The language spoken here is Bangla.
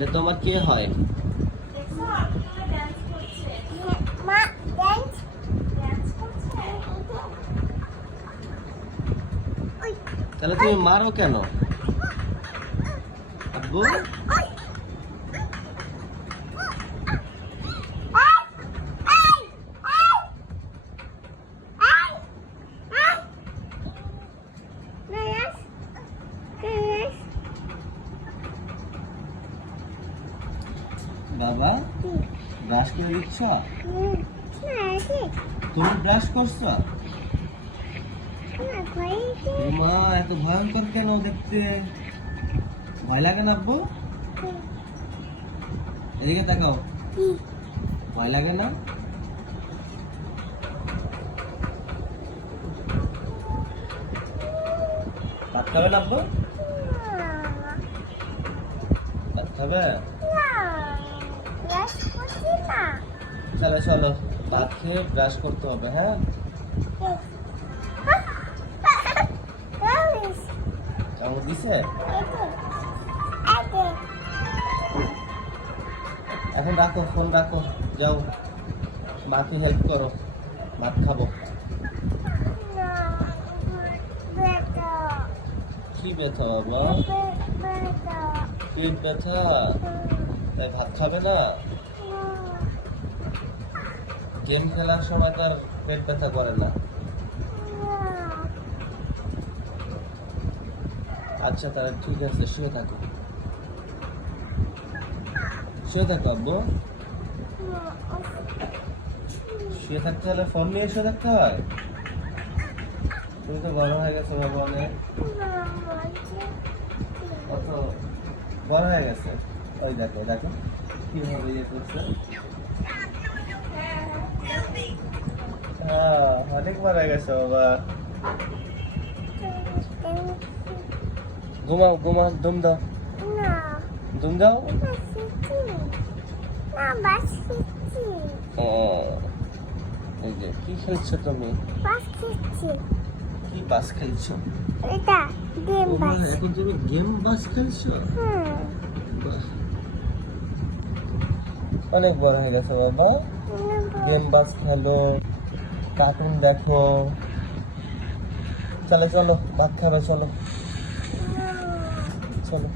এটা তোমার কে হয়? তাহলে তুমি মারো কেন আব্বু? বাবা ব্রাশ করে দিচ্ছ? তুমি ব্রাশ করছো? মা এত ভয়ঙ্কর কেন দেখতে? ভয় লাগে না আব্বু? এদিকে তাকাও। ভয় লাগে না? ভাত খাবে না আব্বু? ভাত খাবে? চলো চলো ভাত খেয়ে ব্রাশ করতে হবে। হ্যাঁ কেমন দিছে? এখন রাখো, ফোন রাখো, যাও মাকে হেল্প করো, ভাত খাবো। কি ব্যথা বাবা? পেট ব্যথা, তাই ভাত খাবে না? গেম খেলার সময় তার পেট ব্যথা করে না। আচ্ছা তাহলে ঠিক আছে, শুয়ে থাকো, শুয়ে থাকো আব্বু। শুয়ে থাকতে হলে ফোন নিয়ে শুয়ে থাকতে হয়? তুমি তো বড় হয়ে গেছো বাবা, অনেক কত বড় হয়ে গেছে। ওই দেখো দেখো কিভাবে ইয়ে করছে। হ্যাঁ অনেক বড় হয়ে গেছে বাবা। ঘুমাও ঘুমাও, দুম দাও, দুম দাও। এই যে কি খেলছো তুমি? কি বাস খেলছো? এখন তুমি গেম বাস খেলছো? বাহ, অনেক বড় হয়ে গেছে বাবা। গেম বাস খেলো, কার্টুন দেখো। চলো চলো ভাত খাবে, চলো চলো।